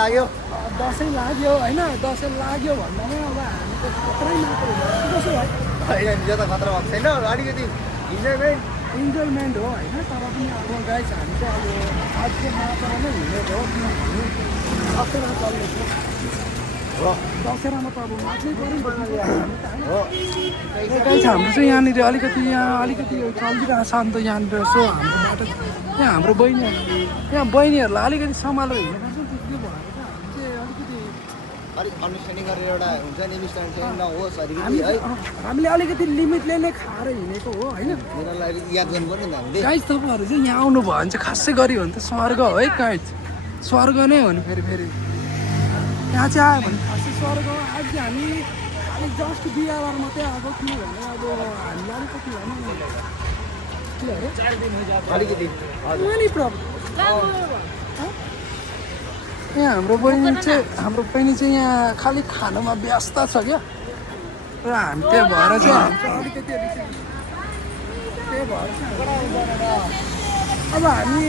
लाग्यो दसैँ लाग्यो होइन दसैँ लाग्यो भन्दामै अब हामी त खतरै मात्र कसो भयो होइन हिजो त खतरा भएको छैन अलिकति इन्जोयमेन्ट इन्जोयमेन्ट हो होइन तर पनि अब गाइस हामी चाहिँ अब आजको मात्र नै हिँडेको हो किनभने दसैँमा चल्दैछ हो दसैँमा त अब नाच्नै पऱ्यो हो गाइस हाम्रो चाहिँ यहाँनिर अलिकति चलिरहेको छ अन्त यहाँनिर यसो हाम्रो बाटो यहाँ हाम्रो बहिनीहरूलाई अलिकति सम्हालेर हिँड्नुपर्छ त्यो भएर चाहिँ हामी चाहिँ अलिकति अलिक अन्डरस्ट्यान्डिङ गरेर एउटा हुन्छ नि मिसअन्डरस्ट्यान्डिङ नहोस् हामी अलिकति है हामीले अलिकति लिमिटले नै खाएर हिँडेको हो होइन तिनीहरूलाई याद गर्नु पर्ने नि हामीले गाइस तपाईँहरू चाहिँ यहाँ आउनुभयो भने चाहिँ खासै गऱ्यो भने त स्वर्ग हो है गाइस स्वर्ग नै हो नि फेरि यहाँ चाहिँ आयो भने खासै स्वर्ग हो आज चाहिँ हामी अलिक जस्ट बिहाबार मात्रै आएको किनभने अब हामीले अलिकति भनौँ के अरे अलिकति नि प्रब्लम यहाँ हाम्रो बहिनी चाहिँ यहाँ खालि खानुमा व्यस्त छ क्या र हामी त्यही भएर चाहिँ हामी चाहिँ अलिकति त्यही भएर चाहिँ अब हामी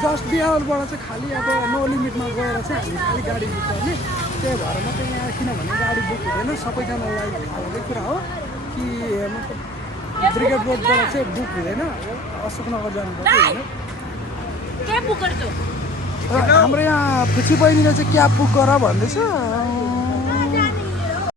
जस्ट बिहारबाट चाहिँ खालि अब नो लिमिटमा गएर चाहिँ हामी खालि गाडी बुक गर्ने त्यही भएर मात्रै यहाँ किनभने गाडी बुक हुँदैन सबैजनालाई थाहा कुरा हो कि मतलब ब्रिगेड रोडबाट चाहिँ बुक हुँदैन अशोकनगर जानुपर्छ होइन हाम्रो यहाँ फुची बहिनीले चाहिँ क्याब बुक गर भन्दैछ